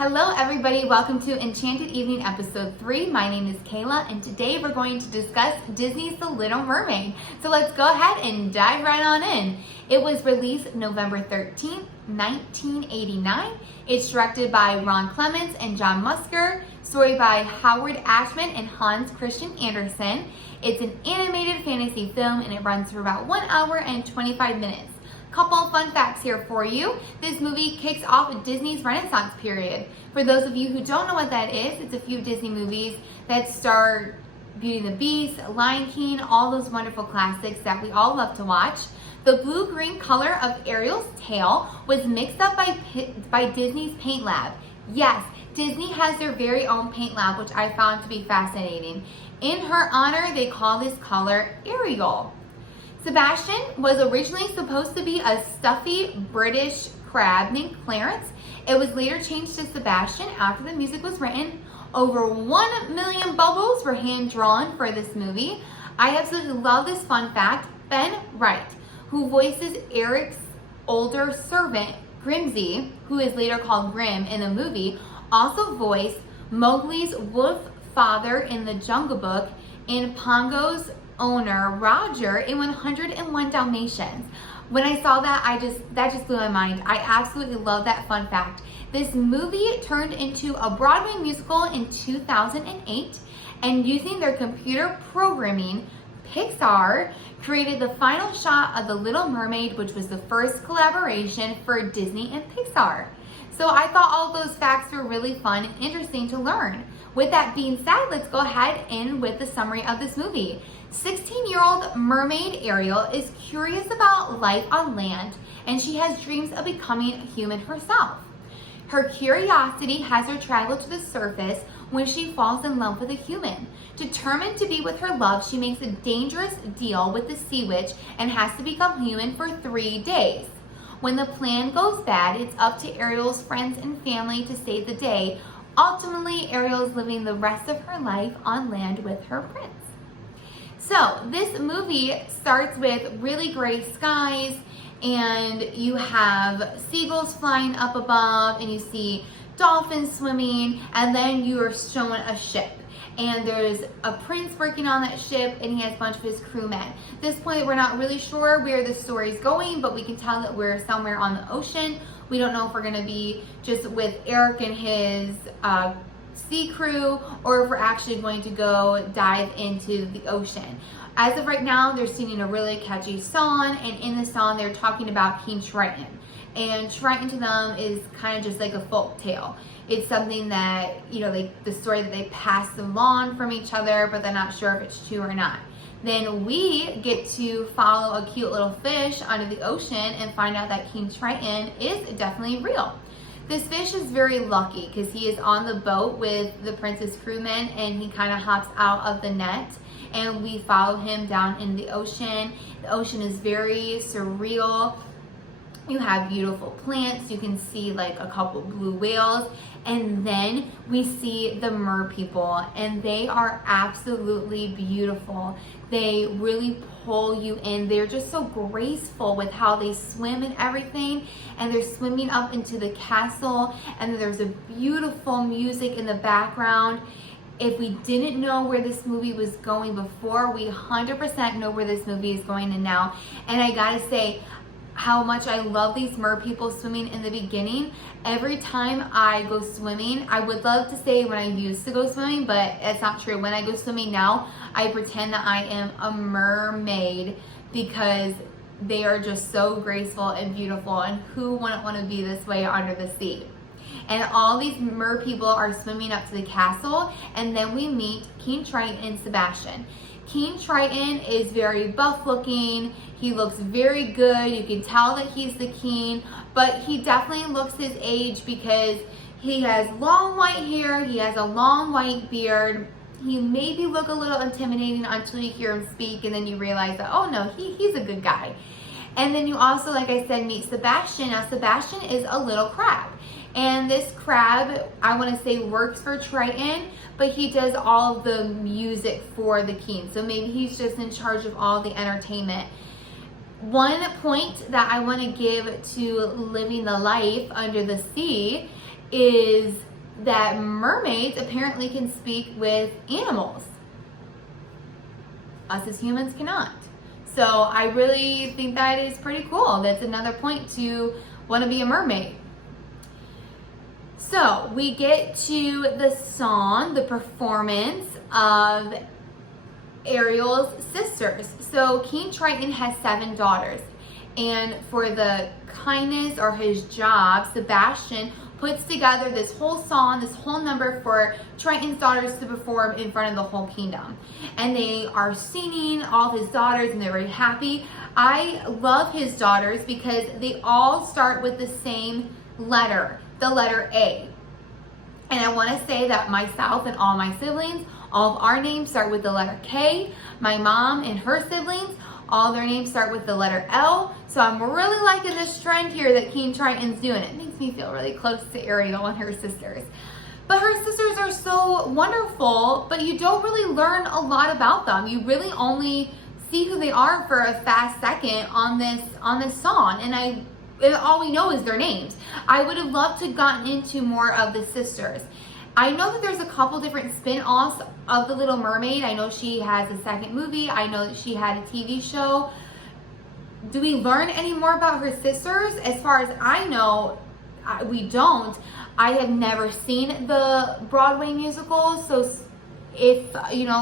Hello everybody, welcome to Enchanted Evening episode 3. My name is Kayla and today we're going to discuss Disney's The Little Mermaid. So let's go ahead and dive right on in. It was released November 13th, 1989. It's directed by Ron Clements and John Musker, story by Howard Ashman and Hans Christian Andersen. It's an animated fantasy film and it runs for about 1 hour and 25 minutes. Couple of fun facts here for you. This movie kicks off Disney's Renaissance period. For those of you who don't know what that is, it's a few Disney movies that star Beauty and the Beast, Lion King, all those wonderful classics that we all love to watch. The blue-green color of Ariel's tail was mixed up by Disney's paint lab. Yes, Disney has their very own paint lab, which I found to be fascinating. In her honor, they call this color Ariel. Sebastian was originally supposed to be a stuffy British crab named Clarence. It was later changed to Sebastian after the music was written. Over 1 million bubbles were hand-drawn for this movie. I absolutely love this fun fact. Ben Wright, who voices Eric's older servant, Grimsy, who is later called Grim in the movie, also voiced Mowgli's wolf father in The Jungle Book and Pongo's owner Roger in 101 Dalmatians. When I saw that, that just blew my mind. I absolutely love that fun fact. This movie turned into a Broadway musical in 2008, and using their computer programming, Pixar created the final shot of The Little Mermaid, which was the first collaboration for Disney and Pixar. So I thought all of those facts were really fun and interesting to learn. With that being said, let's go ahead and with the summary of this movie. 16-year-old mermaid Ariel is curious about life on land, and she has dreams of becoming a human herself. Her curiosity has her travel to the surface when she falls in love with a human. Determined to be with her love, she makes a dangerous deal with the sea witch and has to become human for 3 days. When the plan goes bad, it's up to Ariel's friends and family to save the day. Ultimately, Ariel is living the rest of her life on land with her prince. So this movie starts with really gray skies, and you have seagulls flying up above, and you see dolphins swimming, and then you are shown a ship. And there's a prince working on that ship, and he has a bunch of his crewmen. At this point, we're not really sure where the story's going, but we can tell that we're somewhere on the ocean. We don't know if we're gonna be just with Eric and his sea crew, or if we're actually going to go dive into the ocean. As of right now, they're singing a really catchy song, and in the song, they're talking about King Triton. And Triton to them is kind of just like a folk tale. It's something that, the story that they pass along from each other, but they're not sure if it's true or not. Then we get to follow a cute little fish under the ocean and find out that King Triton is definitely real. This fish is very lucky because he is on the boat with the prince's crewmen, and he kind of hops out of the net, and we follow him down in the ocean. The ocean is very surreal. You have beautiful plants. You can see like a couple blue whales. And then we see the mer people, and they are absolutely beautiful. They really pull you in. They're just so graceful with how they swim and everything. And they're swimming up into the castle, and there's a beautiful music in the background. If we didn't know where this movie was going before, we 100% know where this movie is going in now. And I gotta say, how much I love these mer people swimming in the beginning. Every time I go swimming, I would love to say when I used to go swimming, but it's not true. When I go swimming now, I pretend that I am a mermaid because they are just so graceful and beautiful, and who wouldn't want to be this way under the sea? And all these mer people are swimming up to the castle, and then we meet King Triton and Sebastian. King Triton is very buff looking. He looks very good. You can tell that he's the king, but he definitely looks his age because he has long white hair. He has a long white beard. He maybe look a little intimidating until you hear him speak, and then you realize that, oh no, he's a good guy. And then you also, like I said, meet Sebastian. Now Sebastian is a little crab. And this crab, I want to say, works for Triton, but he does all of the music for the king. So maybe he's just in charge of all the entertainment. One point that I want to give to living the life under the sea is that mermaids apparently can speak with animals. Us as humans cannot. So I really think that is pretty cool. That's another point to want to be a mermaid. So we get to the song, the performance of Ariel's sisters. So King Triton has 7 daughters, and for the kindness or his job, Sebastian puts together this whole song, this whole number for Triton's daughters to perform in front of the whole kingdom. And they are singing, all of his daughters, and they're very happy. I love his daughters because they all start with the same letter, the letter A. And I want to say that myself and all my siblings, all of our names start with the letter K. My mom and her siblings, all their names start with the letter L. So I'm really liking this trend here that King Triton's doing. It makes me feel really close to Ariel and her sisters. But her sisters are so wonderful, but you don't really learn a lot about them. You really only see who they are for a fast second on this song. And all we know is their names. I would have loved to have gotten into more of the sisters. I know that there's a couple different spin-offs of The Little Mermaid. I know she has a second movie. I know that she had a TV show. Do we learn any more about her sisters? As far as I know, we don't. I have never seen the Broadway musical, so if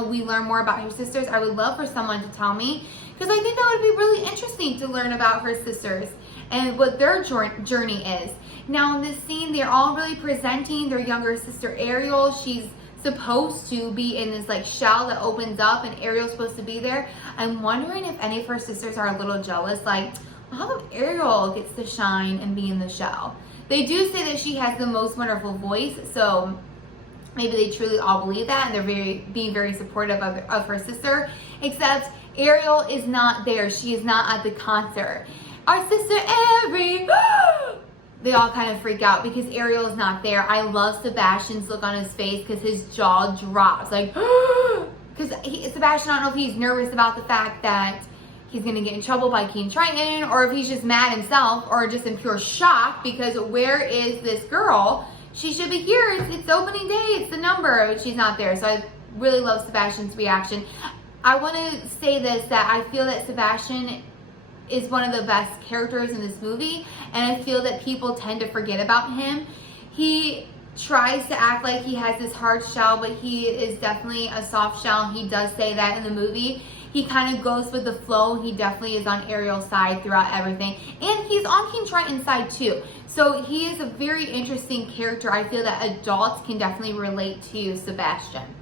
we learn more about her sisters, I would love for someone to tell me, because I think that would be really interesting to learn about her sisters and what their journey is. Now in this scene, they're all really presenting their younger sister Ariel. She's supposed to be in this like shell that opens up, and Ariel's supposed to be there. I'm wondering if any of her sisters are a little jealous, like, how come Ariel gets to shine and be in the shell? They do say that she has the most wonderful voice, so maybe they truly all believe that, and they're being very supportive of her sister, except Ariel is not there. She is not at the concert. Our sister Ari! They all kind of freak out because Ariel is not there. I love Sebastian's look on his face because his jaw drops. Like, because Sebastian, I don't know if he's nervous about the fact that he's going to get in trouble by King Triton, or if he's just mad himself, or just in pure shock because where is this girl? She should be here. It's opening day. It's the number. But she's not there. So I really love Sebastian's reaction. I want to say this, that I feel that Sebastian is one of the best characters in this movie, and I feel that people tend to forget about him. He tries to act like he has this hard shell, but he is definitely a soft shell, and he does say that in the movie. He kind of goes with the flow. He definitely is on Ariel's side throughout everything, and he's on King Triton's side too. So he is a very interesting character. I feel that adults can definitely relate to Sebastian.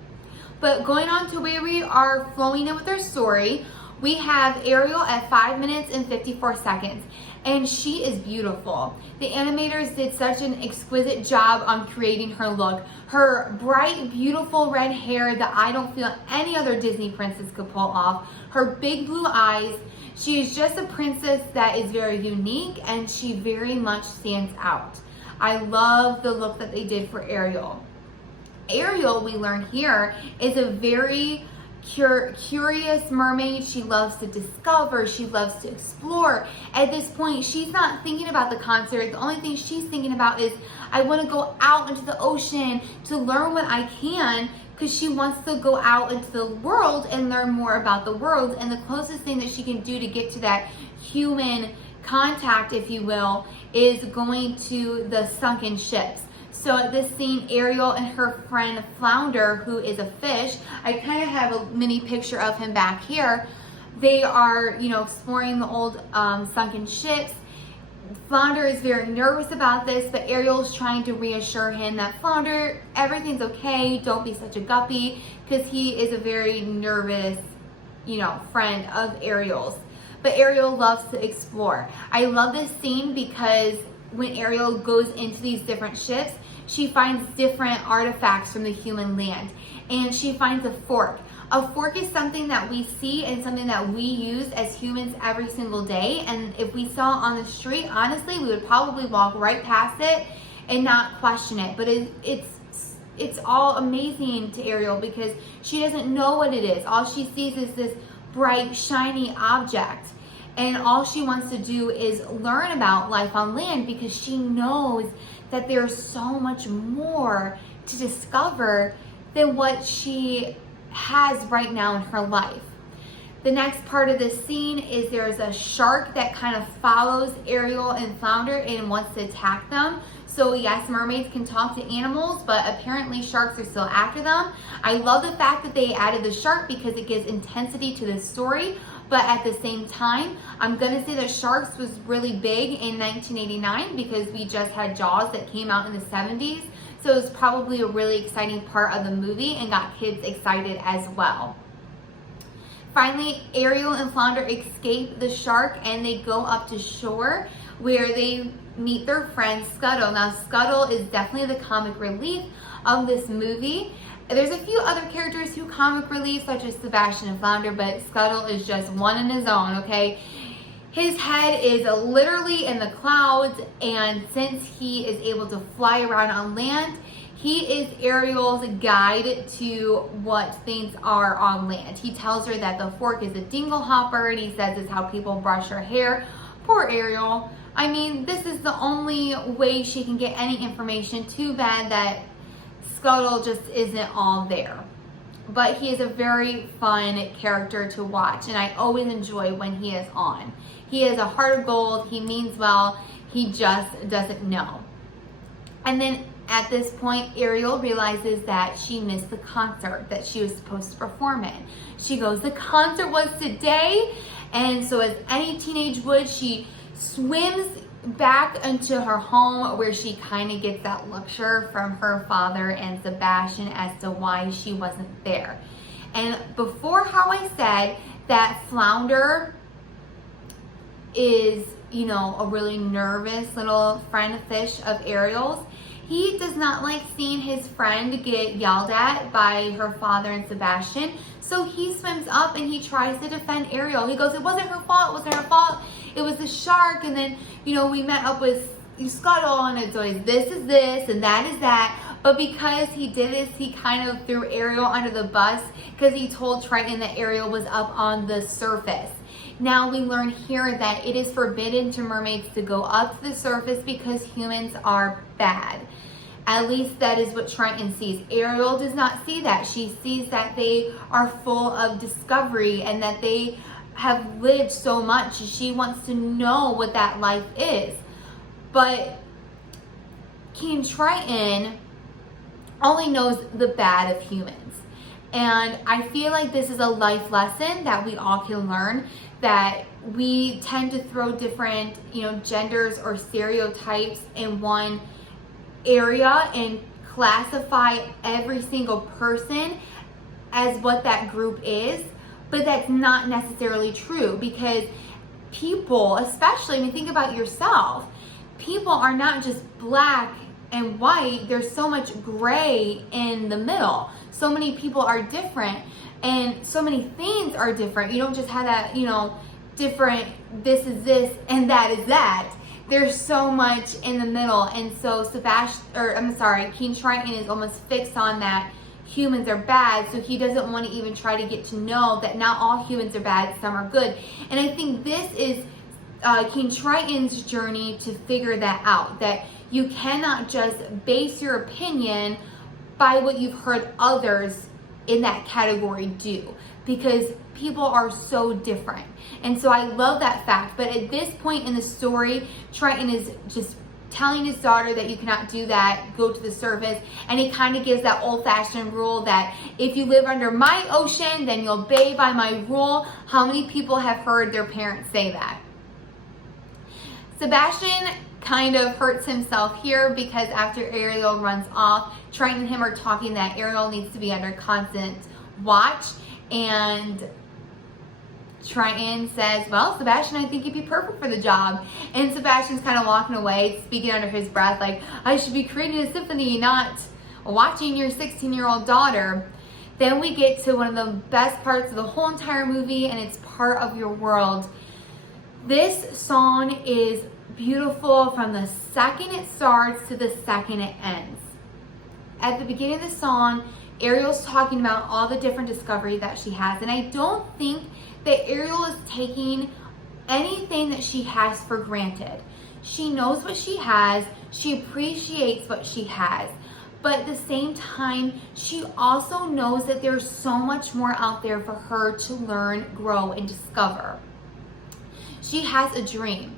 But going on to where we are flowing in with our story, we have Ariel at 5 minutes and 54 seconds, and she is beautiful. The animators did such an exquisite job on creating her look. Her bright, beautiful red hair that I don't feel any other Disney princess could pull off. Her big blue eyes. She is just a princess that is very unique, and she very much stands out. I love the look that they did for Ariel. Ariel, we learn here, is a very curious mermaid. She loves to discover. She loves to explore. At this point, she's not thinking about the concert. The only thing she's thinking about is, I want to go out into the ocean to learn what I can, because she wants to go out into the world and learn more about the world. And the closest thing that she can do to get to that human contact, if you will, is going to the sunken ships. So at this scene, Ariel and her friend Flounder, who is a fish, I kind of have a mini picture of him back here. They are, exploring the old sunken ships. Flounder is very nervous about this, but Ariel's trying to reassure him that, Flounder, everything's okay. Don't be such a guppy, because he is a very nervous, friend of Ariel's. But Ariel loves to explore. I love this scene because when Ariel goes into these different ships, she finds different artifacts from the human land, and she finds a fork. A fork is something that we see and something that we use as humans every single day, and if we saw it on the street, honestly, we would probably walk right past it and not question it. But it's all amazing to Ariel because she doesn't know what it is. All she sees is this bright, shiny object. And all she wants to do is learn about life on land because she knows that there's so much more to discover than what she has right now in her life. The next part of this scene is there's a shark that kind of follows Ariel and Flounder and wants to attack them. So yes, mermaids can talk to animals, but apparently sharks are still after them. I love the fact that they added the shark because it gives intensity to the story. But at the same time, I'm gonna say that Sharks was really big in 1989 because we just had Jaws that came out in the 70s. So it was probably a really exciting part of the movie and got kids excited as well. Finally, Ariel and Flounder escape the shark and they go up to shore where they meet their friend Scuttle. Now, Scuttle is definitely the comic relief of this movie. There's a few other characters who comic relief, such as Sebastian and Flounder, but Scuttle is just one in his own, okay? His head is literally in the clouds, and since he is able to fly around on land, he is Ariel's guide to what things are on land. He tells her that the fork is a dingle hopper, and he says it's how people brush their hair. Poor Ariel. I mean, this is the only way she can get any information. Too bad that Scuttle just isn't all there. But he is a very fun character to watch, and I always enjoy when he is on. He has a heart of gold, he means well, he just doesn't know. And then at this point, Ariel realizes that she missed the concert that she was supposed to perform in. She goes, the concert was today, and so as any teenage would, she swims back into her home where she kind of gets that lecture from her father and Sebastian as to why she wasn't there. And before how I said that Flounder is, you know, a really nervous little friend fish of Ariel's, he does not like seeing his friend get yelled at by her father and Sebastian. So he swims up and he tries to defend Ariel. He goes, it wasn't her fault, it wasn't her fault. It was the shark, and then, you know, we met up with Scuttle, and it's always this is this, and that is that. But because he did this, he kind of threw Ariel under the bus because he told Triton that Ariel was up on the surface. Now we learn here that it is forbidden to mermaids to go up to the surface because humans are bad. At least that is what Triton sees. Ariel does not see that. She sees that they are full of discovery and that they have lived so much. She wants to know what that life is. But King Triton only knows the bad of humans. And I feel like this is a life lesson that we all can learn, that we tend to throw different, you know, genders or stereotypes in one area and classify every single person as what that group is. But that's not necessarily true, because people, especially, I mean, think about yourself. People are not just black and white. There's so much gray in the middle. So many people are different, and so many things are different. You don't just have that, you know, different, this is this and that is that. There's so much in the middle. And so King Triton is almost fixed on that humans are bad, so he doesn't want to even try to get to know that not all humans are bad, some are good. And I think this is King Triton's journey to figure that out, that you cannot just base your opinion by what you've heard others in that category do, because people are so different. And so I love that fact. But at this point in the story, Triton is just telling his daughter that you cannot do that, go to the surface, and he kind of gives that old-fashioned rule that if you live under my ocean, then you'll obey by my rule. How many people have heard their parents say that? Sebastian kind of hurts himself here because after Ariel runs off, Triton and him are talking that Ariel needs to be under constant watch, and Triton says, well, Sebastian, I think you'd be perfect for the job. And Sebastian's kind of walking away, speaking under his breath, like, I should be creating a symphony, not watching your 16-year-old daughter. Then we get to one of the best parts of the whole entire movie, and it's Part of Your World. This song is beautiful from the second it starts to the second it ends. At the beginning of the song, Ariel's talking about all the different discovery that she has, and I don't think that Ariel is taking anything that she has for granted. She knows what she has, she appreciates what she has, but at the same time, she also knows that there's so much more out there for her to learn, grow, and discover. She has a dream,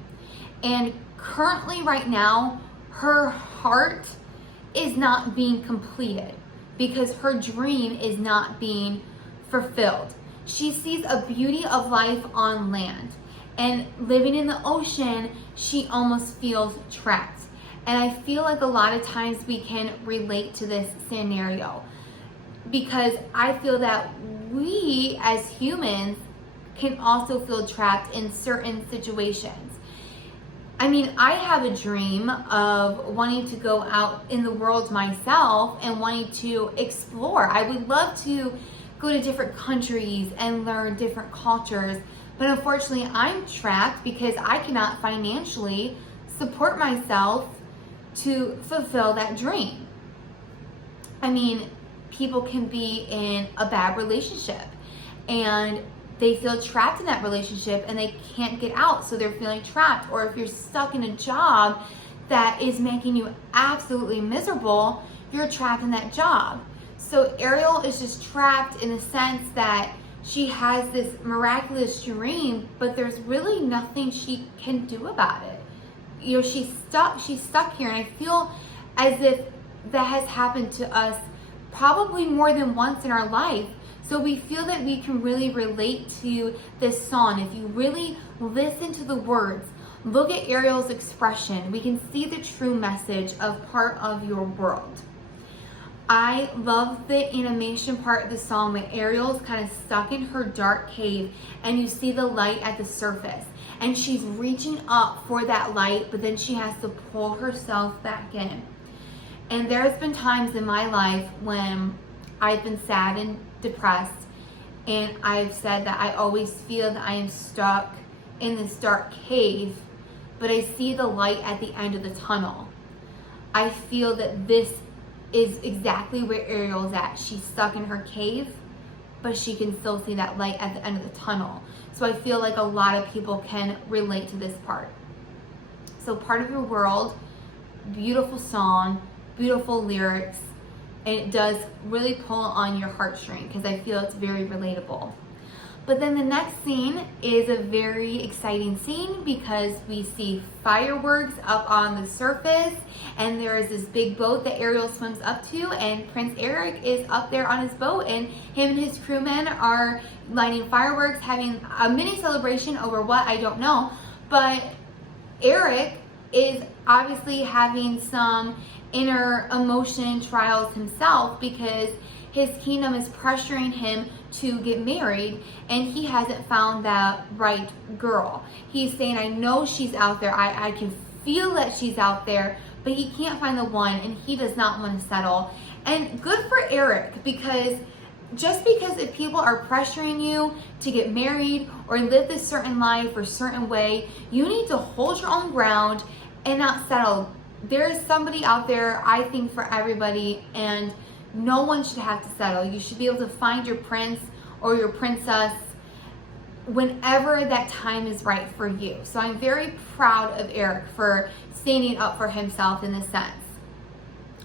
and currently right now, her heart is not being completed because her dream is not being fulfilled. She sees a beauty of life on land, and living in the ocean, she almost feels trapped. And I feel like a lot of times we can relate to this scenario because I feel that we as humans can also feel trapped in certain situations. I mean, I have a dream of wanting to go out in the world myself and wanting to explore. I would love to go to different countries and learn different cultures, but unfortunately I'm trapped because I cannot financially support myself to fulfill that dream. I mean, people can be in a bad relationship and they feel trapped in that relationship and they can't get out, so they're feeling trapped. Or if you're stuck in a job that is making you absolutely miserable, you're trapped in that job. So Ariel is just trapped in the sense that she has this miraculous dream, but there's really nothing she can do about it. You know, she's stuck here, and I feel as if that has happened to us probably more than once in our life. So we feel that we can really relate to this song. If you really listen to the words, look at Ariel's expression, we can see the true message of part of your world. I love the animation part of the song when Ariel's kind of stuck in her dark cave and you see the light at the surface. And she's reaching up for that light, but then she has to pull herself back in. And there's been times in my life when I've been sad and depressed, and I've said that I always feel that I am stuck in this dark cave, but I see the light at the end of the tunnel. I feel that this is exactly where Ariel's at. She's stuck in her cave, but she can still see that light at the end of the tunnel. So I feel like a lot of people can relate to this part. So part of your world, beautiful song, beautiful lyrics, and it does really pull on your heartstring because I feel it's very relatable. But then the next scene is a very exciting scene because we see fireworks up on the surface, and there is this big boat that Ariel swims up to, and Prince Eric is up there on his boat, and him and his crewmen are lighting fireworks, having a mini celebration over what, I don't know. But Eric is obviously having some inner emotion trials himself because his kingdom is pressuring him to get married and he hasn't found that right girl. He's saying, I know she's out there, I can feel that she's out there, but he can't find the one and he does not want to settle. And good for Eric, because just because if people are pressuring you to get married or live this certain life or certain way, you need to hold your own ground and not settle. There is somebody out there, I think, for everybody, and no one should have to settle. You should be able to find your prince or your princess whenever that time is right for you. So I'm very proud of Eric for standing up for himself in this sense.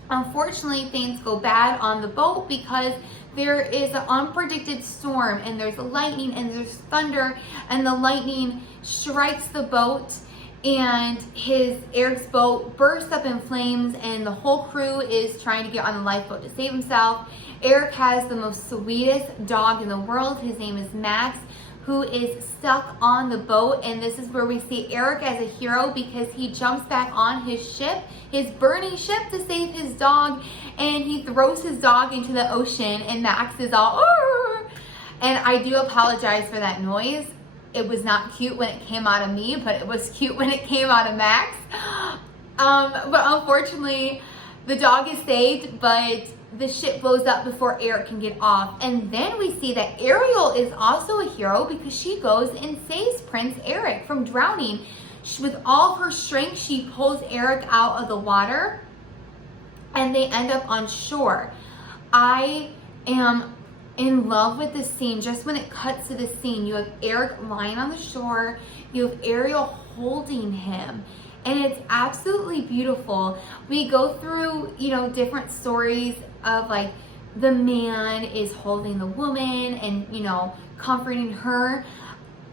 Unfortunately, things go bad on the boat because there is an unpredicted storm and there's lightning and there's thunder, and the lightning strikes the boat and Eric's boat bursts up in flames and the whole crew is trying to get on the lifeboat to save himself. Eric has the most sweetest dog in the world. His name is Max, who is stuck on the boat, and this is where we see Eric as a hero because he jumps back on his ship, his burning ship, to save his dog, and he throws his dog into the ocean, and Max is all, "Arr!" And I do apologize for that noise. It was not cute when it came out of me, but it was cute when it came out of Max. But unfortunately, the dog is saved, but the ship blows up before Eric can get off. And then we see that Ariel is also a hero because she goes and saves Prince Eric from drowning. With all her strength, she pulls Eric out of the water and they end up on shore. I am in love with this scene. Just when it cuts to the scene, you have Eric lying on the shore, you have Ariel holding him, and it's absolutely beautiful. We go through, different stories of like the man is holding the woman and, comforting her.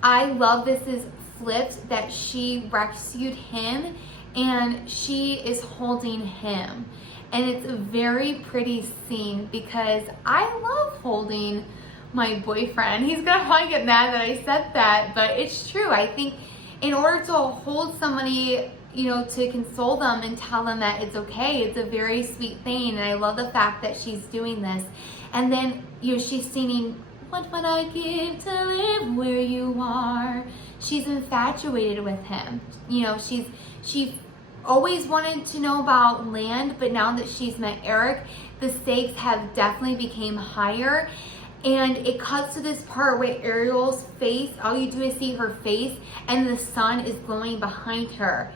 I love this is flipped, that she rescued him and she is holding him. And it's a very pretty scene because I love holding my boyfriend. He's gonna probably get mad that I said that, but it's true. I think in order to hold somebody, to console them and tell them that it's okay, it's a very sweet thing. And I love the fact that she's doing this. And then, she's singing, "What would I give to live where you are?" She's infatuated with him. She always wanted to know about land, but now that she's met Eric, the stakes have definitely become higher. And it cuts to this part where Ariel's face, all you do is see her face, and the sun is glowing behind her.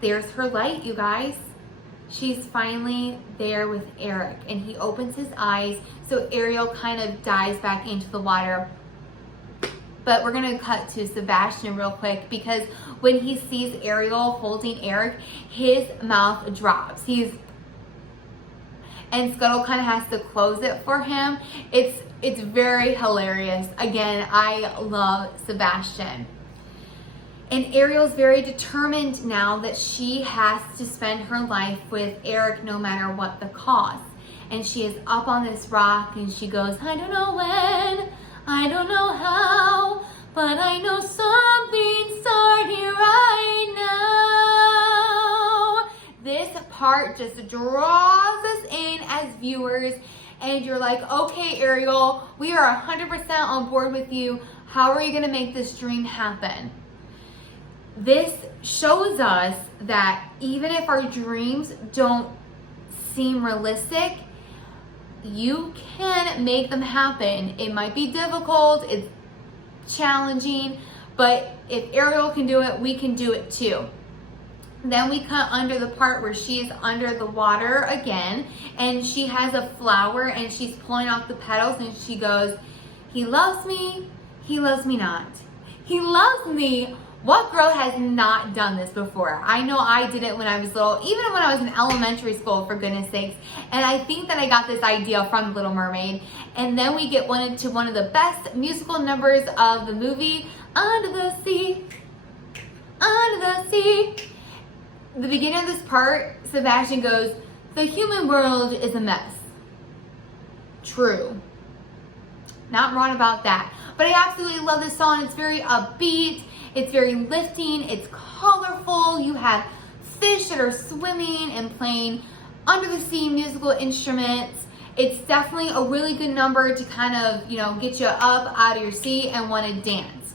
There's her light, you guys. She's finally there with Eric, and he opens his eyes, so Ariel kind of dives back into the water. But we're gonna cut to Sebastian real quick, because when he sees Ariel holding Eric, his mouth drops. And Scuttle kind of has to close it for him. It's very hilarious. Again, I love Sebastian. And Ariel's very determined now that she has to spend her life with Eric no matter what the cost. And she is up on this rock and she goes, "I don't know when, I don't know how, but I know something's starting right now." This part just draws us in as viewers, and you're like, okay, Ariel, we are 100% on board with you. How are you gonna make this dream happen? This shows us that even if our dreams don't seem realistic, you can make them happen. It might be difficult, it's challenging, but if Ariel can do it, we can do it too. Then we cut under the part where she is under the water again, and she has a flower and she's pulling off the petals, and she goes, "He loves me not. He loves me." What girl has not done this before? I know I did it when I was little, even when I was in elementary school, for goodness sakes. And I think that I got this idea from Little Mermaid. And then we get into one of the best musical numbers of the movie, Under the Sea, Under the Sea. The beginning of this part, Sebastian goes, "The human world is a mess." True. Not wrong about that. But I absolutely love this song. It's very upbeat. It's very lifting. It's colorful. You have fish that are swimming and playing under the sea musical instruments. It's definitely a really good number to kind of, get you up out of your seat and want to dance.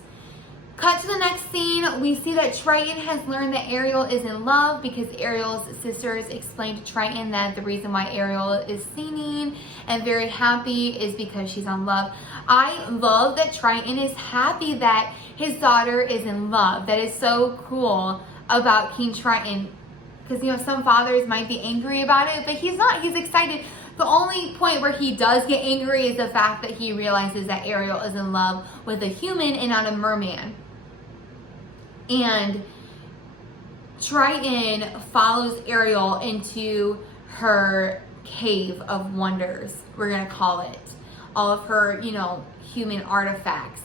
Cut to the next scene. We see that Triton has learned that Ariel is in love, because Ariel's sisters explained to Triton that the reason why Ariel is singing and very happy is because she's in love. I love that Triton is happy that his daughter is in love. That is so cool about King Triton, because some fathers might be angry about it, but he's not. He's excited. The only point where he does get angry is the fact that he realizes that Ariel is in love with a human and not a merman. And Triton follows Ariel into her cave of wonders, we're gonna call it. All of her, human artifacts.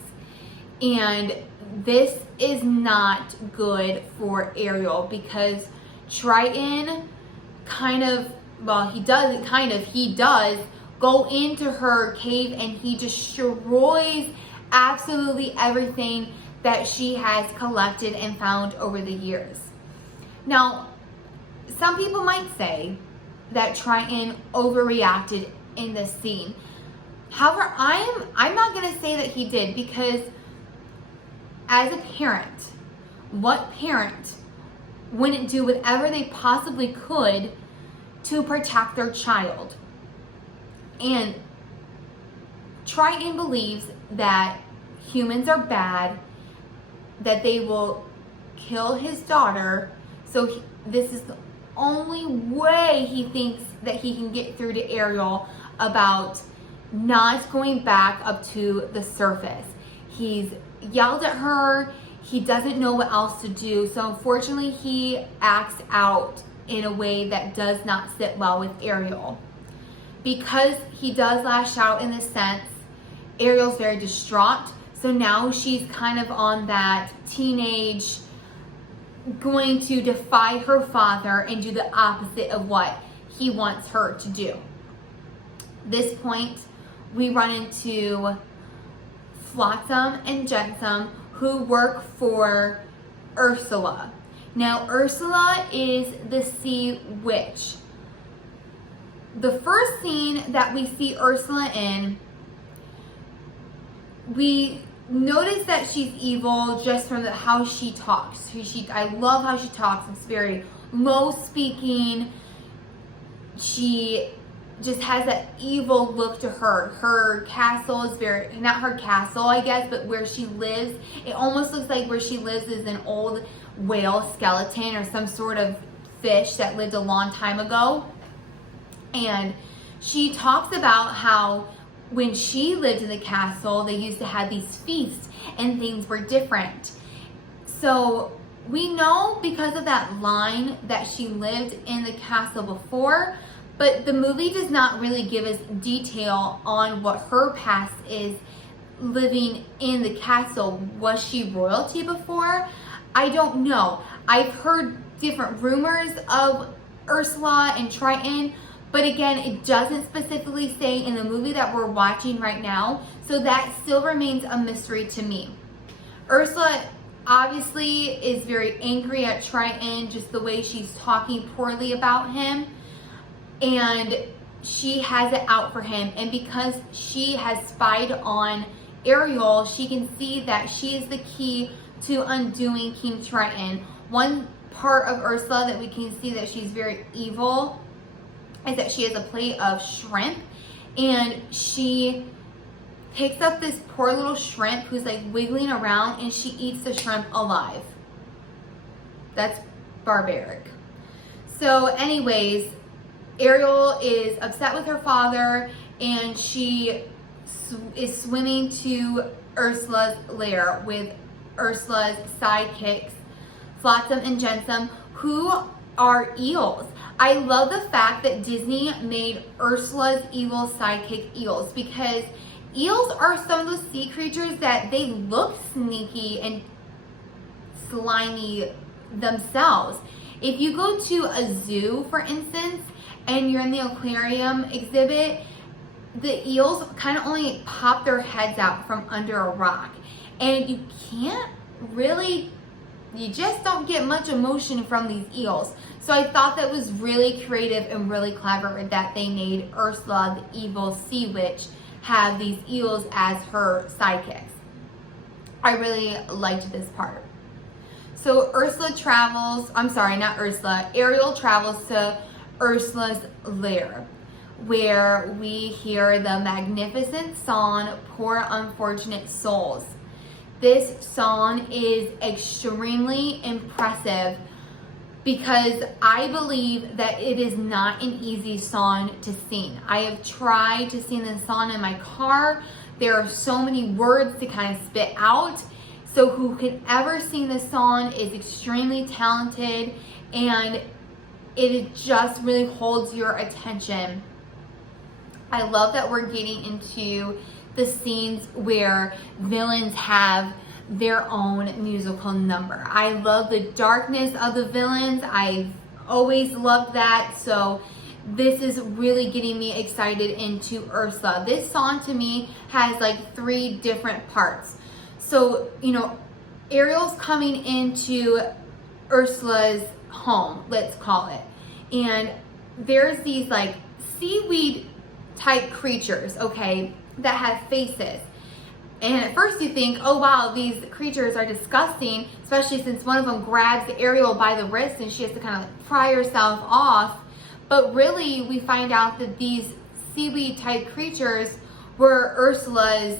And this is not good for Ariel, because Triton he does go into her cave, and he destroys absolutely everything that she has collected and found over the years. Now, some people might say that Triton overreacted in this scene. However, I'm not going to say that he did, because as a parent, what parent wouldn't do whatever they possibly could to protect their child? And Triton believes that humans are bad, that they will kill his daughter, so this is the only way he thinks that he can get through to Ariel about not going back up to the surface. He's yelled at her, he doesn't know what else to do. So unfortunately, he acts out in a way that does not sit well with Ariel. Because he does lash out in this sense, Ariel's very distraught. So now she's kind of on that teenage, going to defy her father and do the opposite of what he wants her to do. This point, we run into Flotsam and Jetsam, who work for Ursula. Now, Ursula is the sea witch. The first scene that we see Ursula in, we notice that she's evil just from how she talks. I love how she talks. It's very low speaking. She just has that evil look to her. Her castle is very, not her castle, I guess, but where she lives, it almost looks like where she lives is an old whale skeleton or some sort of fish that lived a long time ago. And she talks about how when she lived in the castle, they used to have these feasts and things were different. So we know because of that line that she lived in the castle before, but the movie does not really give us detail on what her past is living in the castle. Was she royalty before? I don't know. I've heard different rumors of Ursula and Triton, but again, it doesn't specifically say in the movie that we're watching right now, so that still remains a mystery to me. Ursula obviously is very angry at Triton, just the way she's talking poorly about him, and she has it out for him. And because she has spied on Ariel, she can see that she is the key to undoing King Triton. One part of Ursula that we can see that she's very evil is that she has a plate of shrimp, and she picks up this poor little shrimp who's like wiggling around, and she eats the shrimp alive. That's barbaric. So anyways, Ariel is upset with her father, and she is swimming to Ursula's lair with Ursula's sidekicks, Flotsam and Jetsam, who are eels. I love the fact that Disney made Ursula's evil sidekick eels, because eels are some of those sea creatures that they look sneaky and slimy themselves. If you go to a zoo, for instance, and you're in the aquarium exhibit, the eels kind of only pop their heads out from under a rock, and you can't really, you just don't get much emotion from these eels. So I thought that was really creative and really clever that they made Ursula, the evil sea witch, have these eels as her sidekicks. I really liked this part. So Ariel travels to Ursula's lair, where we hear the magnificent song, Poor Unfortunate Souls. This song is extremely impressive because I believe that it is not an easy song to sing. I have tried to sing this song in my car. There are so many words to kind of spit out. So who can ever sing this song is extremely talented, and it just really holds your attention. I love that we're getting into the scenes where villains have their own musical number. I love the darkness of the villains. I've always loved that. So this is really getting me excited into Ursula. This song to me has like 3 different parts. So, Ariel's coming into Ursula's home, let's call it. And there's these like seaweed type creatures, okay, that have faces. And at first you think, oh wow, these creatures are disgusting, especially since one of them grabs Ariel by the wrist and she has to kind of pry herself off. But really, we find out that these seaweed type creatures were Ursula's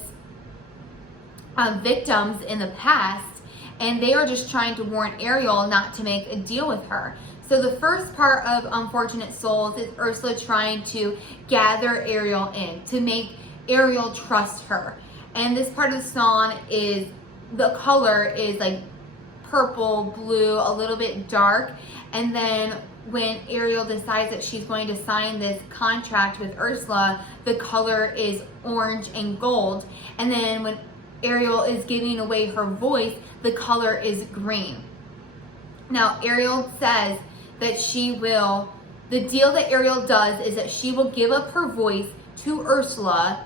victims in the past, and they are just trying to warn Ariel not to make a deal with her. So the first part of Unfortunate Souls is Ursula trying to gather Ariel in, to make Ariel trust her. And this part of the song is, the color is like purple, blue, a little bit dark. And then when Ariel decides that she's going to sign this contract with Ursula, the color is orange and gold. And then when Ariel is giving away her voice, the color is green. Now, Ariel says that the deal that Ariel does is that she will give up her voice to Ursula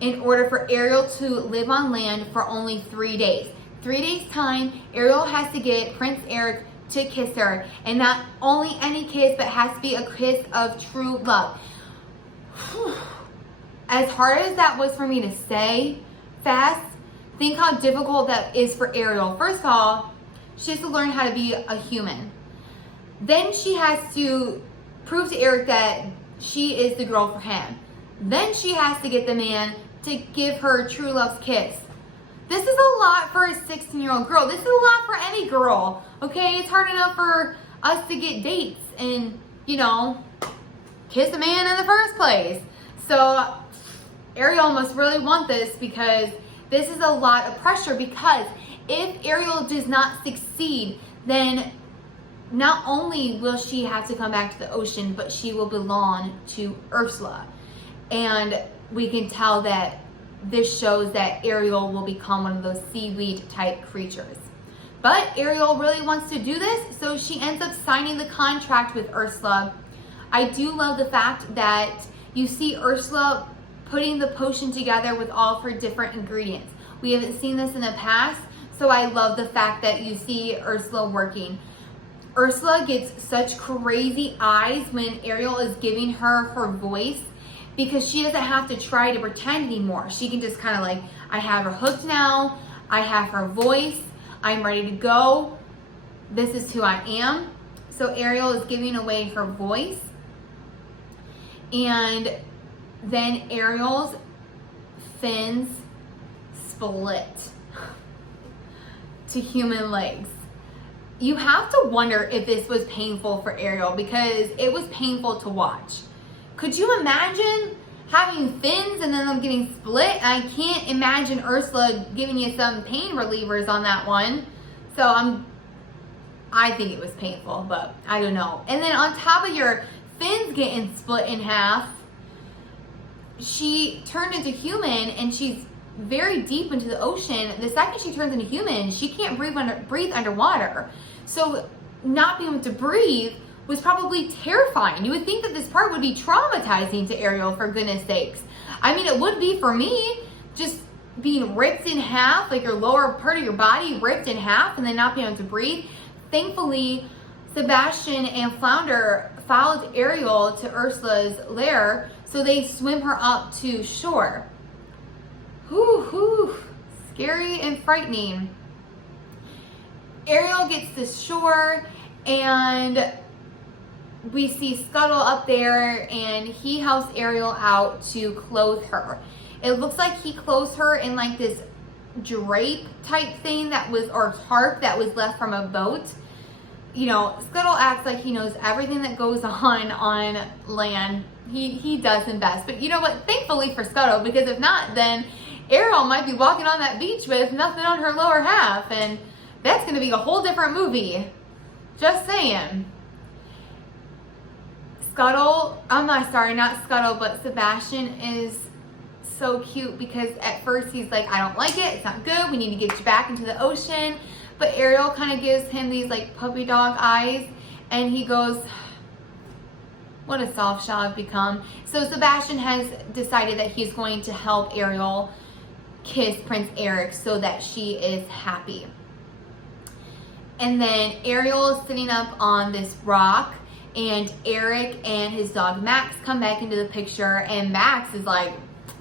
in order for Ariel to live on land for only 3 days. 3 days time, Ariel has to get Prince Eric to kiss her. And not only any kiss, but has to be a kiss of true love. As hard as that was for me to say fast, think how difficult that is for Ariel. First of all, she has to learn how to be a human. Then she has to prove to Eric that she is the girl for him. Then she has to get the man to give her true love's kiss. This is a lot for a 16-year-old girl. This is a lot for any girl, okay? It's hard enough for us to get dates and, kiss a man in the first place. So Ariel must really want this, because this is a lot of pressure, because if Ariel does not succeed, then not only will she have to come back to the ocean, but she will belong to Ursula. And we can tell that this shows that Ariel will become one of those seaweed type creatures. But Ariel really wants to do this, so she ends up signing the contract with Ursula. I do love the fact that you see Ursula putting the potion together with all of her different ingredients. We haven't seen this in the past, so I love the fact that you see Ursula working. Ursula gets such crazy eyes when Ariel is giving her her voice, because she doesn't have to try to pretend anymore. She can just kind of I have her hooked now, I have her voice, I'm ready to go, this is who I am. So Ariel is giving away her voice, and then Ariel's fins split to human legs. You have to wonder if this was painful for Ariel, because it was painful to watch. Could you imagine having fins and then them getting split? I can't imagine Ursula giving you some pain relievers on that one. So I think it was painful, but I don't know. And then on top of your fins getting split in half, she turned into human, and she's very deep into the ocean. The second she turns into human, she can't breathe underwater. So not being able to breathe was probably terrifying. You would think that this part would be traumatizing to Ariel, for goodness sakes. I mean, it would be for me, just being ripped in half, like your lower part of your body ripped in half, and then not being able to breathe. Thankfully, Sebastian and Flounder followed Ariel to Ursula's lair, so they swim her up to shore. Whew, scary and frightening. Ariel gets to shore, and we see Scuttle up there, and he helps Ariel out to clothe her. It looks like he clothes her in this drape type thing or tarp that was left from a boat. Scuttle acts like he knows everything that goes on land. He does his best. But you know what? Thankfully for Scuttle, because if not, then Ariel might be walking on that beach with nothing on her lower half, and that's going to be a whole different movie. Just saying. Sebastian is so cute, because at first he's like, I don't like it, it's not good, we need to get you back into the ocean. But Ariel kind of gives him these puppy dog eyes, and he goes, what a soft shell I've become. So Sebastian has decided that he's going to help Ariel kiss Prince Eric so that she is happy. And then Ariel is sitting up on this rock, and Eric and his dog Max come back into the picture, and Max is like,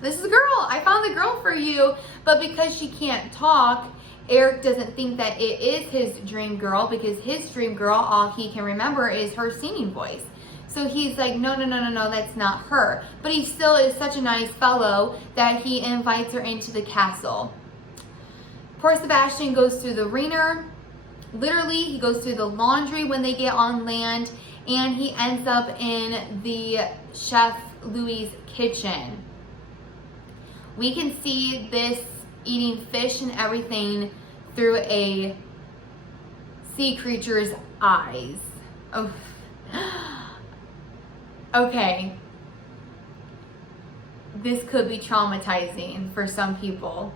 this is a girl, I found the girl for you. But because she can't talk, Eric doesn't think that it is his dream girl, because his dream girl, all he can remember is her singing voice. So he's like, no, that's not her. But he still is such a nice fellow that he invites her into the castle. Poor Sebastian goes through the wringer. Literally, he goes through the laundry when they get on land, and he ends up in the Chef Louis' kitchen. We can see this eating fish and everything through a sea creature's eyes. Oh. Okay. This could be traumatizing for some people,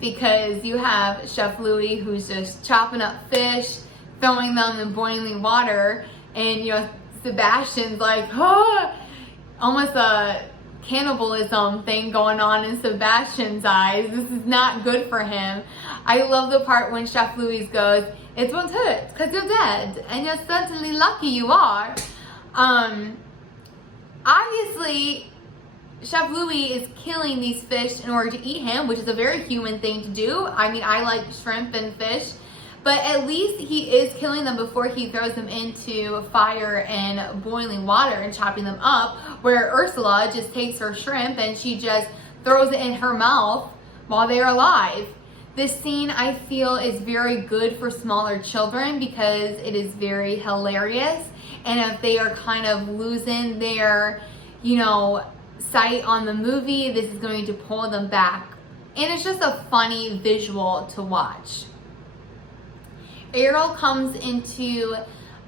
because you have Chef Louis who's just chopping up fish, throwing them in boiling water, and Sebastian's like, oh, almost a cannibalism thing going on in Sebastian's eyes. This is not good for him. I love the part when Chef Louis goes, "It won't hurt because you're dead, and you're certainly lucky you are." Obviously, Chef Louis is killing these fish in order to eat him, which is a very human thing to do. I mean, I like shrimp and fish, but at least he is killing them before he throws them into fire and boiling water and chopping them up, where Ursula just takes her shrimp and she just throws it in her mouth while they're alive. This scene, I feel, is very good for smaller children because it is very hilarious, and if they are kind of losing their, sight on the movie, this is going to pull them back. And it's just a funny visual to watch. Ariel comes into,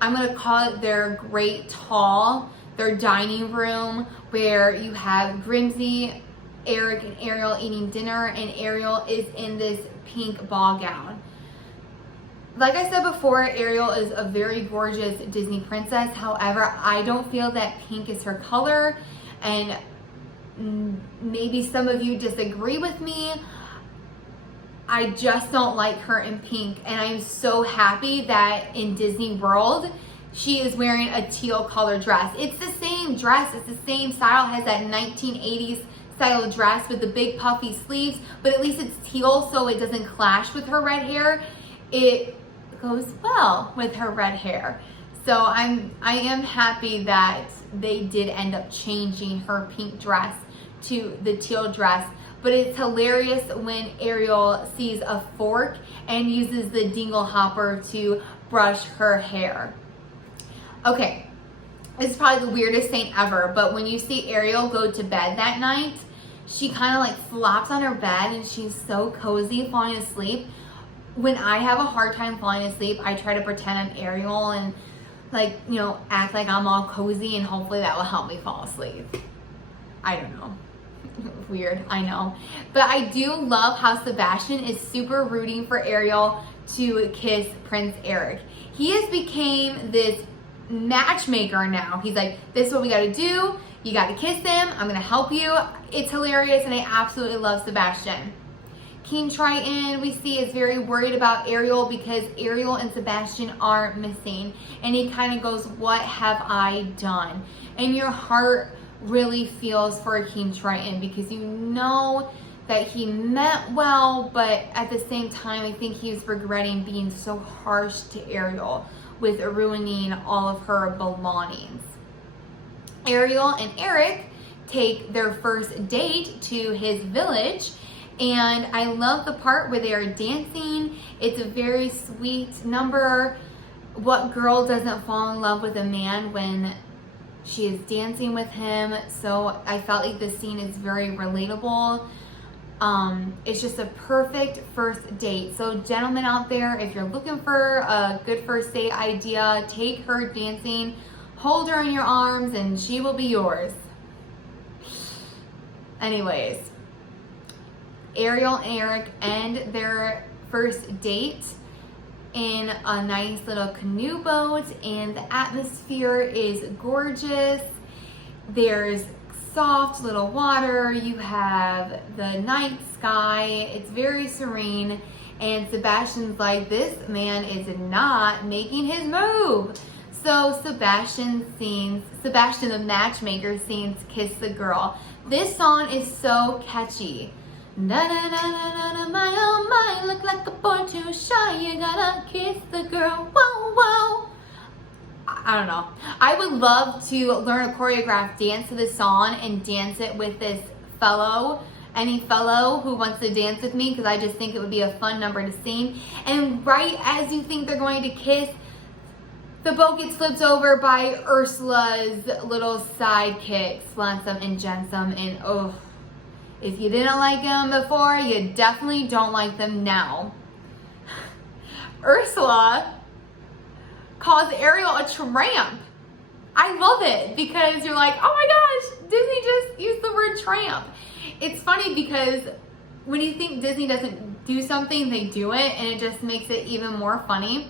I'm going to call it their great hall, their dining room, where you have Grimsy, Eric, and Ariel eating dinner, and Ariel is in this pink ball gown. Like I said before, Ariel is a very gorgeous Disney princess. However, I don't feel that pink is her color, and maybe some of you disagree with me. I just don't like her in pink, and I'm so happy that in Disney World she is wearing a teal color dress. It's the same dress, it's the same style, has that 1980s style dress with the big puffy sleeves, but at least it's teal so it doesn't clash with her red hair. It goes well with her red hair. So I am happy that they did end up changing her pink dress to the teal dress. But it's hilarious when Ariel sees a fork and uses the dingle hopper to brush her hair. Okay, this is probably the weirdest thing ever, but when you see Ariel go to bed that night, she kind of like flops on her bed and she's so cozy falling asleep. When I have a hard time falling asleep, I try to pretend I'm Ariel and act like I'm all cozy, and hopefully that will help me fall asleep. I don't know. Weird, I know. But I do love how Sebastian is super rooting for Ariel to kiss Prince Eric. He has became this matchmaker now. He's like, this is what we gotta do. You gotta kiss him. I'm gonna help you. It's hilarious, and I absolutely love Sebastian. King Triton, we see, is very worried about Ariel because Ariel and Sebastian are missing. And he kind of goes, what have I done? And your heart really feels for King Triton because you know that he meant well, but at the same time, I think he's regretting being so harsh to Ariel with ruining all of her belongings. Ariel and Eric take their first date to his village, and I love the part where they are dancing. It's a very sweet number. What girl doesn't fall in love with a man when she is dancing with him? So I felt like this scene is very relatable. It's just a perfect first date. So gentlemen out there, if you're looking for a good first date idea, take her dancing, hold her in your arms, and she will be yours. Anyways, Ariel and Eric end their first date in a nice little canoe boat, and the atmosphere is gorgeous. There's soft little water, you have the night sky, it's very serene, and Sebastian's like, this man is not making his move. So Sebastian the matchmaker sings Kiss the Girl. This song is so catchy. Na na na na na na, my oh my, look like a boy too shy, you gotta kiss the girl, whoa whoa. I don't know. I would love to learn a choreographed dance to this song and dance it with this fellow, any fellow who wants to dance with me, because I just think it would be a fun number to sing. And right as you think they're going to kiss, the boat gets flipped over by Ursula's little sidekick, Slansum and Jensum, and oh, if you didn't like them before, you definitely don't like them now. Ursula calls Ariel a tramp. I love it because you're like, oh my gosh, Disney just used the word tramp. It's funny because when you think Disney doesn't do something, they do it, and it just makes it even more funny.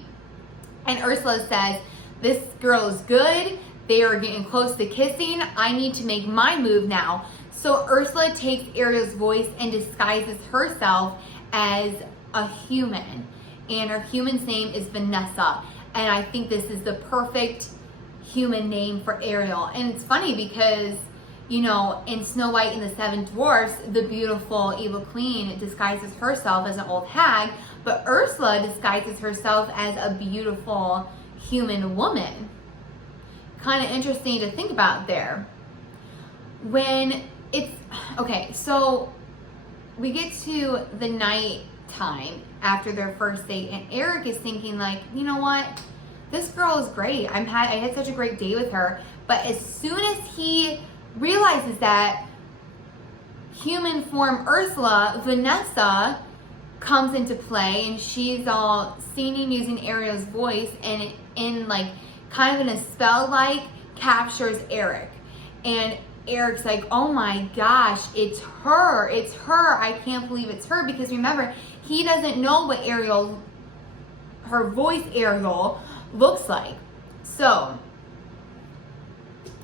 And Ursula says, this girl is good. They are getting close to kissing. I need to make my move now. So Ursula takes Ariel's voice and disguises herself as a human. And her human's name is Vanessa. And I think this is the perfect human name for Ariel. And it's funny because, you know, in Snow White and the Seven Dwarfs, the beautiful evil queen disguises herself as an old hag, but Ursula disguises herself as a beautiful human woman. Kind of interesting to think about there. When it's, okay, so we get to the night time after their first date, and Eric is thinking like, you know what? This girl is great. I had such a great day with her. But as soon as he realizes that human form Ursula, Vanessa, comes into play, and she's all singing using Ariel's voice, and in like kind of in a spell like captures Eric. And Eric's like, oh my gosh, it's her. It's her. I can't believe it's her. Because remember, he doesn't know what Ariel, her voice Ariel, looks like. So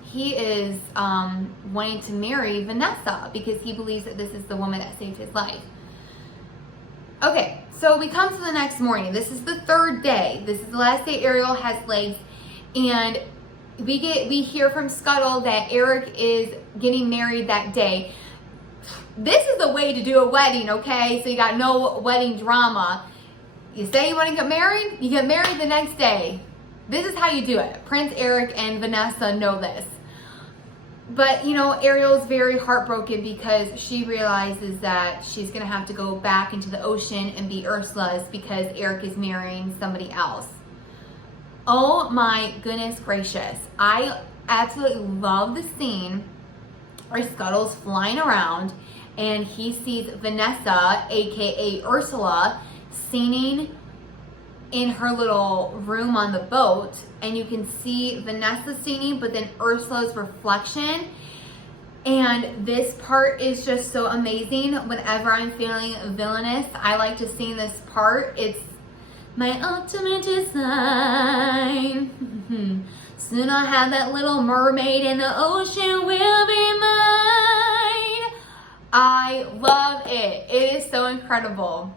he is wanting to marry Vanessa because he believes that this is the woman that saved his life. Okay, so we come to the next morning. This is the third day. This is the last day Ariel has legs, and we hear from Scuttle that Eric is getting married that day. This is the way to do a wedding, okay? So you got no wedding drama. You say you want to get married, you get married the next day. This is how you do it. Prince Eric and Vanessa know this. But, you know, Ariel's very heartbroken because she realizes that she's going to have to go back into the ocean and be Ursula's because Eric is marrying somebody else. Oh my goodness gracious. I absolutely love the scene where Scuttle's flying around and he sees Vanessa, aka Ursula, singing in her little room on the boat, and you can see Vanessa singing, but then Ursula's reflection. And this part is just so amazing. Whenever I'm feeling villainous, I like to sing this part. It's my ultimate design. Soon I'll have that little mermaid and the ocean will be mine. I love it. It is so incredible.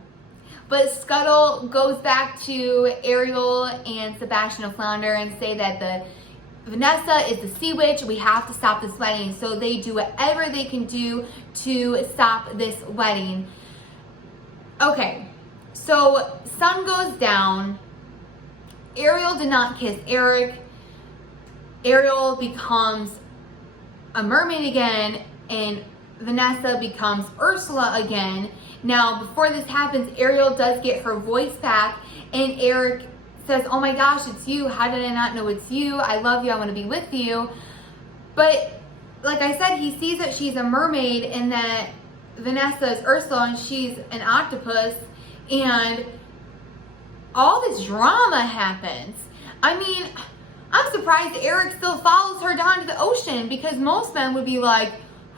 But Scuttle goes back to Ariel and Sebastian Flounder and say that Vanessa is the sea witch. We have to stop this wedding. So they do whatever they can do to stop this wedding. Okay, so sun goes down. Ariel did not kiss Eric. Ariel becomes a mermaid again, and Vanessa becomes Ursula again. Now, before this happens, Ariel does get her voice back, and Eric says, oh my gosh, it's you. How did I not know it's you? I love you. I want to be with you. But like I said, he sees that she's a mermaid and that Vanessa is Ursula and she's an octopus, and all this drama happens. I mean, I'm surprised Eric still follows her down to the ocean, because most men would be like,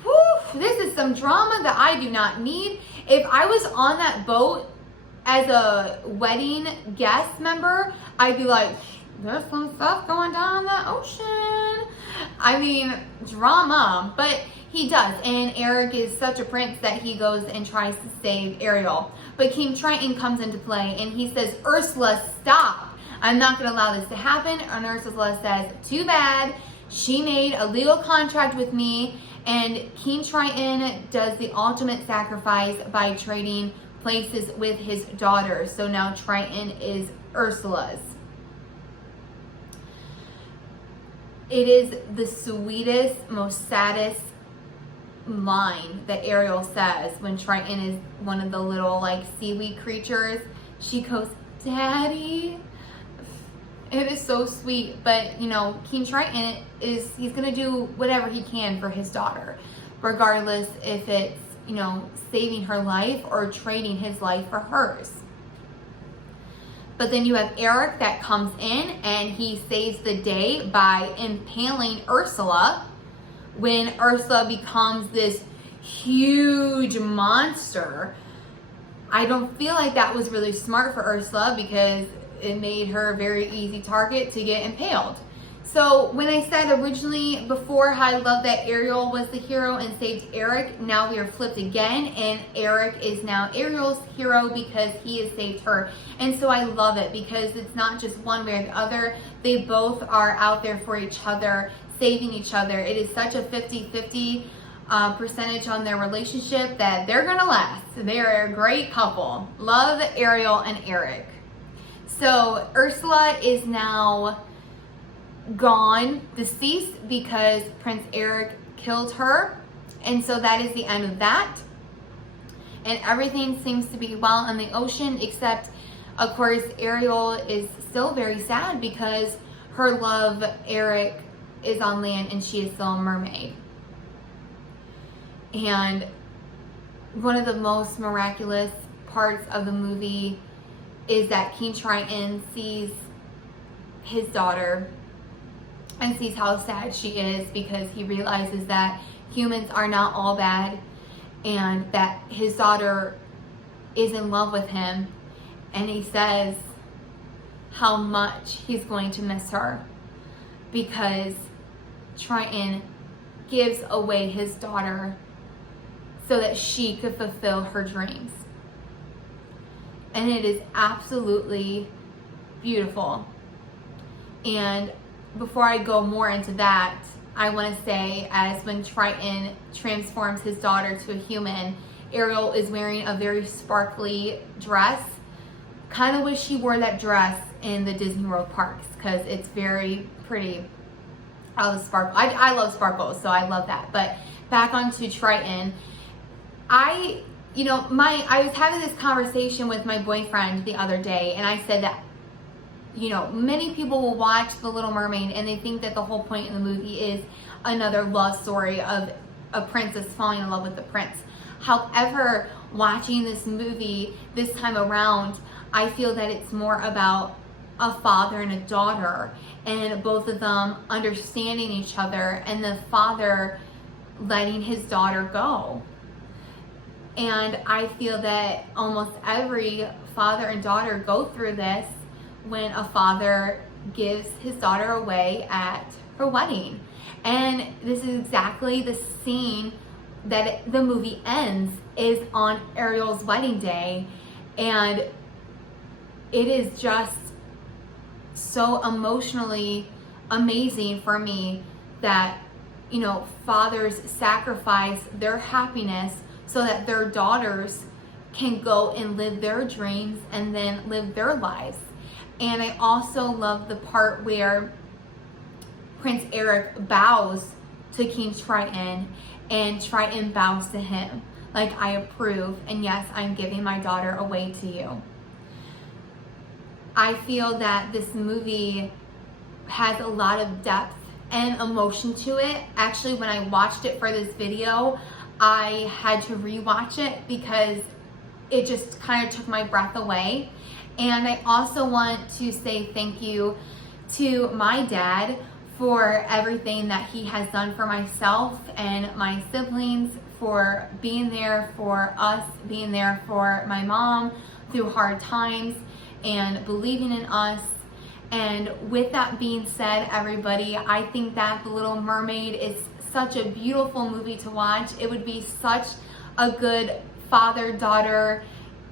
whew, this is some drama that I do not need. If I was on that boat as a wedding guest member, I'd be like, there's some stuff going down in the ocean. I mean, drama. But he does, and Eric is such a prince that he goes and tries to save Ariel. But King Triton comes into play, and he says, Ursula, stop. I'm not going to allow this to happen. And Ursula says, too bad. She made a legal contract with me, and King Triton does the ultimate sacrifice by trading places with his daughter. So now Triton is Ursula's. It is the sweetest, most saddest line that Ariel says when Triton is one of the little like seaweed creatures. She goes, Daddy. It is so sweet. But you know, King Triton he's gonna do whatever he can for his daughter, regardless if it's, you know, saving her life or trading his life for hers. But then you have Eric that comes in and he saves the day by impaling Ursula when Ursula becomes this huge monster. I don't feel like that was really smart for Ursula because it made her a very easy target to get impaled. So when I said originally before how I love that Ariel was the hero and saved Eric, now we are flipped again and Eric is now Ariel's hero because he has saved her. And so I love it because it's not just one way or the other. They both are out there for each other, saving each other. It is such a 50-50 percentage on their relationship that they're gonna last. They're a great couple. Love Ariel and Eric. So Ursula is now gone, deceased, because Prince Eric killed her, and so that is the end of that. And everything seems to be well in the ocean, except of course Ariel is still very sad because her love Eric is on land and she is still a mermaid. And one of the most miraculous parts of the movie is that King Triton sees his daughter and sees how sad she is because he realizes that humans are not all bad and that his daughter is in love with him. And he says how much he's going to miss her because Triton gives away his daughter so that she could fulfill her dreams. And it is absolutely beautiful. And before I go more into that, I want to say, as when Triton transforms his daughter to a human, Ariel is wearing a very sparkly dress. Kind of wish she wore that dress in the Disney World parks because it's very pretty. I love sparkle. I love sparkles, so I love that. But back onto Triton, I was having this conversation with my boyfriend the other day, and I said that many people will watch The Little Mermaid and they think that the whole point in the movie is another love story of a princess falling in love with the prince. However, watching this movie this time around, I feel that it's more about a father and a daughter and both of them understanding each other and the father letting his daughter go. And I feel that almost every father and daughter go through this when a father gives his daughter away at her wedding. And this is exactly the scene that the movie ends, is on Ariel's wedding day. And it is just so emotionally amazing for me that, fathers sacrifice their happiness so that their daughters can go and live their dreams and then live their lives. And I also love the part where Prince Eric bows to King Triton and Triton bows to him. Like, I approve, and yes, I'm giving my daughter away to you. I feel that this movie has a lot of depth and emotion to it. Actually, when I watched it for this video, I had to rewatch it because it just kind of took my breath away. And I also want to say thank you to my dad for everything that he has done for myself and my siblings, for being there for us, being there for my mom through hard times and believing in us. And with that being said, everybody, I think that The Little Mermaid is such a beautiful movie to watch. It would be such a good father-daughter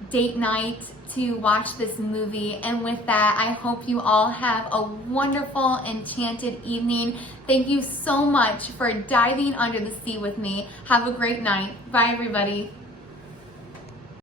date night to watch this movie. And with that, I hope you all have a wonderful, enchanted evening. Thank you so much for diving under the sea with me. Have a great night. Bye, everybody.